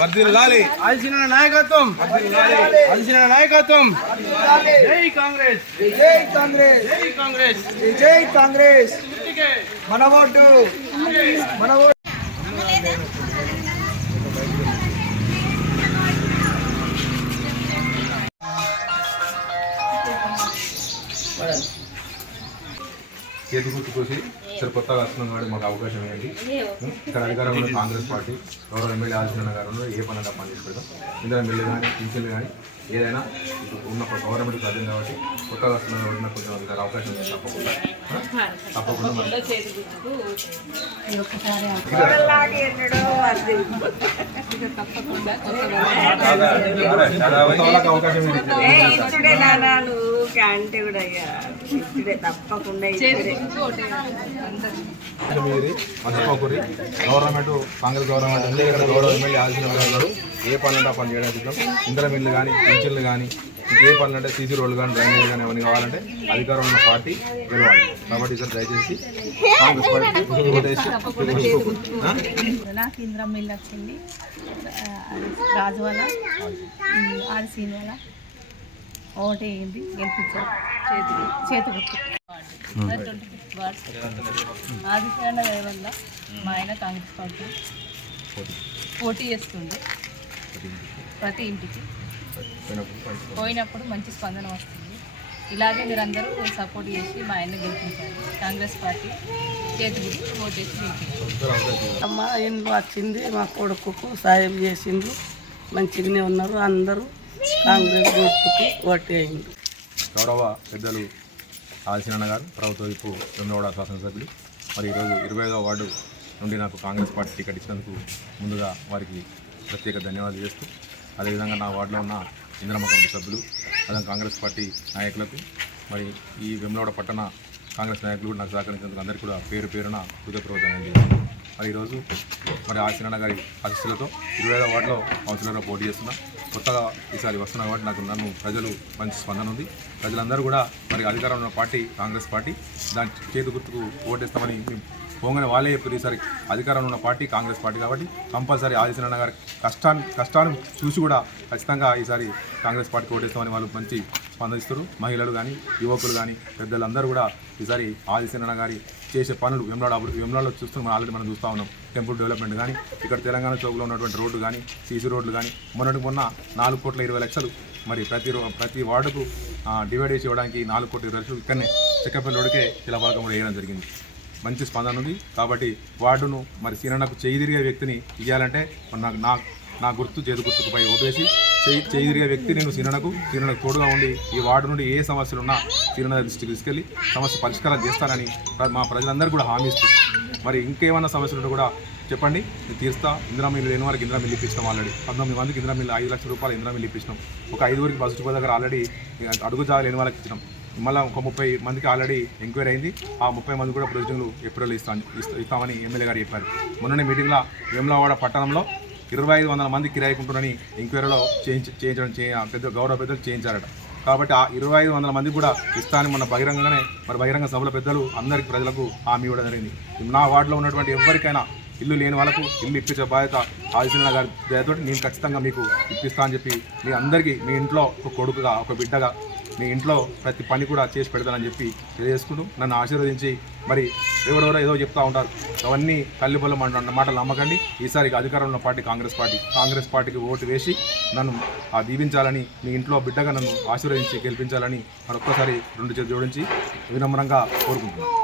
వర్ధిల్లాలి ఆదిశీలన నాయకత్వం ఆదిశీలన నాయకత్వం జై కాంగ్రెస్ జై కాంగ్రెస్ జై కాంగ్రెస్ జై కాంగ్రెస్ మన ఓటు మన ఓటు చేతి గుర్తు కోసి ఇక్కడ కొత్తగా వస్తున్నాం కాబట్టి మాకు అవకాశం ఏంటి ఇక్కడ అధికారంలో కాంగ్రెస్ పార్టీ గౌరవ ఎమ్మెల్యే ఆదిశీలన గారు ఏ పని పని చేసుకుంటాం ఇందులో మిల్లు కానీ పింఛన్లు కానీ ఏదైనా ఉన్న గవర్నమెంట్ సాధ్యం కాబట్టి కొత్తగా వస్తున్నాం కాబట్టి నాకు కొంచెం ఇక్కడ అవకాశం ఉంది తప్పకుండా అవకాశం మర్చిపోకూరి గవర్నమెంట్ కాంగ్రెస్ గవర్నమెంట్ ఇక్కడ గౌరవ ఎమ్మెల్యే ఆదిశీలన గారు ఏ పనులంటే ఆ పని చేయడం సిద్ధం ఇంధన మిల్లు కానీ పింఛన్లు కానీ ఏ పనులు అంటే సీసీ రోడ్లు కానీ డ్రైనేజ్ కానీ అవన్నీ కావాలంటే అధికారం ఉన్న పార్టీ గెలవాలి కాబట్టి సార్ దయచేసి కాంగ్రెస్ పార్టీ నాకు ఇంద్ర మిల్ వచ్చింది రాజువాల ఆర్సీన్ వల్ల ఒకటి అయింది గెలిపించారు చేతి గుర్తు 25 వార్డ్స్ ఆదిశీలన వల్ల మా ఆయన కాంగ్రెస్ పార్టీ పోటీ చేస్తుంది ప్రతి ఇంటికి పోయినప్పుడు మంచి స్పందన వస్తుంది ఇలాగే మీరందరూ సపోర్ట్ చేసి మా ఆయన గెలిపించారు కాంగ్రెస్ పార్టీ చేతి గుర్తు ఓటేసి గెలిపించారు. అమ్మ ఇంట్లో వచ్చింది మా కొడుకుకు సాయం చేసిండ్రు మంచిగానే ఉన్నారు అందరూ కాంగ్రెస్ గుర్తుకు ఓటేయండి. గౌరవ పెద్దలు ఆదిశీలన గారు ప్రభుత్వ వైపు వెమ్లవాడ శాసనసభ్యులు మరి ఈరోజు 25వ వార్డు నుండి నాకు కాంగ్రెస్ పార్టీ టికెట్ ఇచ్చినందుకు ముందుగా వారికి ప్రత్యేక ధన్యవాదాలు చేస్తూ అదేవిధంగా నా వార్డులో ఉన్న ఇంద్రమ్మ కమిటీ సభ్యులు అదే కాంగ్రెస్ పార్టీ నాయకులకు మరి ఈ వెమ్లవాడ పట్టణ కాంగ్రెస్ నాయకులు నాకు సహకరించినందుకు అందరికీ కూడా పేరు పేరున హృదయపూర్వకంగా మరి ఈరోజు మరి ఆదిశీలన గారి ఆశీస్సులతో 25వ వార్డులో కౌన్సిలర్గా పోటీ చేస్తున్నా కొత్తగా ఈసారి వస్తున్న కాబట్టి నన్ను ప్రజలు మంచి స్పందన ఉంది ప్రజలందరూ కూడా మరి అధికారంలో ఉన్న పార్టీ కాంగ్రెస్ పార్టీ దాని చేతి గుర్తుకు ఓటేస్తామని పోగానే వాళ్ళే చెప్పారు ఈసారి అధికారంలో ఉన్న పార్టీ కాంగ్రెస్ పార్టీ కాబట్టి కంపల్సరీ ఆదిశీలన గారి కష్టాన్ని చూసి కూడా ఖచ్చితంగా ఈసారి కాంగ్రెస్ పార్టీకి ఓటేస్తామని వాళ్ళు మంచి స్పందిస్తారు మహిళలు కానీ యువకులు కానీ పెద్దలందరూ కూడా ఈసారి ఆదిశీలన గారి చేసే పనులు వెమ్లాడలో చూస్తున్నాం ఆల్రెడీ మనం చూస్తూ ఉన్నాం టెంపుల్ డెవలప్మెంట్ కానీ ఇక్కడ తెలంగాణ చౌక్లో ఉన్నటువంటి రోడ్డు కానీ సీసీ రోడ్లు కానీ మొన్న 4,20,00,000 మరి ప్రతి వార్డుకు డివైడ్ చేసి ఇవ్వడానికి 4,20,00,000 ఇక్కడనే చెక్కపల్లి రోడ్డుకే శిలాఫలకం కూడా వేయడం జరిగింది మంచి స్పందన ఉంది కాబట్టి వార్డును మరి సీనన్నకు చేయి తిరిగే వ్యక్తిని ఇవ్వాలంటే నా గుర్తు చేతి గుర్తుకుపై ఓపేసి చేయి తిరిగే వ్యక్తి నేను సీనన్నకు తోడుగా ఉండి ఈ వార్డు నుండి ఏ సమస్యలు ఉన్నా సీనన్న దృష్టికి తీసుకెళ్ళి సమస్య పరిష్కారం చేస్తానని మా ప్రజలందరూ కూడా హామీ ఇస్తూ మరి ఇంకేమైనా సమస్యలు ఉంటే కూడా చెప్పండి తీరుస్తా ఇందిరా మిల్లు లేని వారికి ఇందిరా మిల్లు ఇప్పించాం ఆల్రెడీ 19 మందికి ఇందిరా మిల్లు 5 లక్షల రూపాయలు ఇందిరా మిల్లు ఇప్పించాం ఒక 5 బస్సు డిపో దగ్గర ఆల్రెడీ అడుగు జాగా లేని వాళ్ళకి ఇచ్చినాం మళ్ళీ ఒక 30 మందికి ఆల్రెడీ ఎంక్వైరీ అయింది ఆ 30 మంది కూడా ప్రొసీడింగ్లు ఏప్రిల్ ఇస్తామని ఎమ్మెల్యే గారు చెప్పారు మొన్ననే మీటింగ్లో వేములవాడ పట్టణంలో 2,500 మంది కిరాయికుంటున్నారని ఎంక్వైరీలో చేయించడం పెద్ద గౌరవ పెద్దలు చేయించారట కాబట్టి ఆ 2,500 మందికి కూడా ఇస్తానని మన బహిరంగ సభల పెద్దలు అందరికీ ప్రజలకు హామీ ఇవ్వడం జరిగింది నా వార్డులో ఉన్నటువంటి ఎవరికైనా ఇల్లు లేని వాళ్ళకు ఇల్లు ఇప్పించే బాధ్యత ఆదిశీలన గారి దయతో నేను ఖచ్చితంగా మీకు ఇప్పిస్తా అని చెప్పి మీ అందరికీ మీ ఇంట్లో ఒక కొడుకుగా ఒక బిడ్డగా మీ ఇంట్లో ప్రతి పని కూడా చేసి పెడతానని చెప్పి తెలియజేసుకుంటూ నన్ను ఆశీర్వదించి మరి ఎవరెవరో ఏదో చెప్తూ ఉంటారు అవన్నీ కల్లిబొల్లం మాటలు నమ్మకండి ఈసారి అధికారంలో పార్టీ కాంగ్రెస్ పార్టీకి ఓటు వేసి నన్ను దీవించాలని మీ ఇంట్లో బిడ్డగా నన్ను ఆశీర్వదించి గెలిపించాలని మరొక్కసారి 2 చేతులు జోడించి వినమ్రంగా కోరుకుంటున్నాను.